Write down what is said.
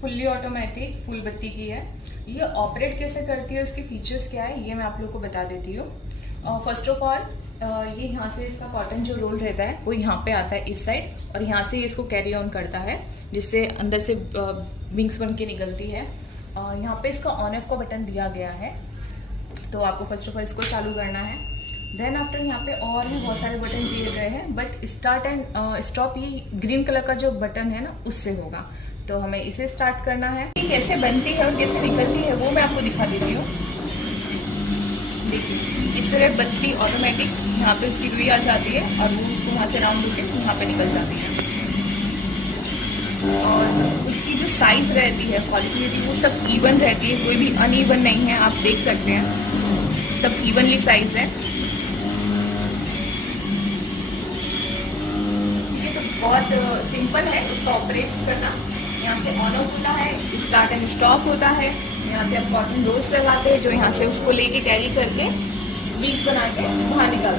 Fully automatic full बत्ती की है। ये ऑपरेट कैसे करती है, उसके फीचर्स क्या है, ये मैं आप लोग को बता देती हूँ। फर्स्ट ऑफ ऑल ये यहाँ से इसका कॉटन जो रोल रहता है वो यहाँ पे आता है इस साइड, और यहाँ से ये इसको कैरी ऑन करता है, जिससे अंदर से विंग्स बन के निकलती है। यहाँ पे इसका ऑन ऑफ का बटन दिया गया है, तो आपको फर्स्ट ऑफ ऑल इसको चालू करना है। देन आफ्टर यहाँ पे और भी बहुत सारे बटन दिए गए हैं, बट स्टार्ट एंड स्टॉप ये ग्रीन कलर का जो बटन है ना उससे होगा, तो हमें इसे स्टार्ट करना है। कैसे बनती है और कैसे निकलती है वो मैं आपको दिखा देती हूँ। देखिए इस तरह बत्ती ऑटोमेटिक यहाँ पे उसकी रुई आ जाती है और वो उसको वहाँ से राउंड होकर यहाँ पे निकल जाती है। और उसकी जो साइज रहती है, क्वालिटी वो सब इवन रहती है, कोई भी अनइवन नहीं है, आप देख सकते हैं सब इवनली साइज है। ये तो बहुत सिंपल है उसका ऑपरेट करना। यहाँ से ऑन ऑफ होता है, स्टार्ट एंड स्टॉप होता है। यहाँ से आप कॉटन रोल्स लगाते हैं जो यहाँ से उसको लेके कैरी करके बीज बना के बाहर निकाल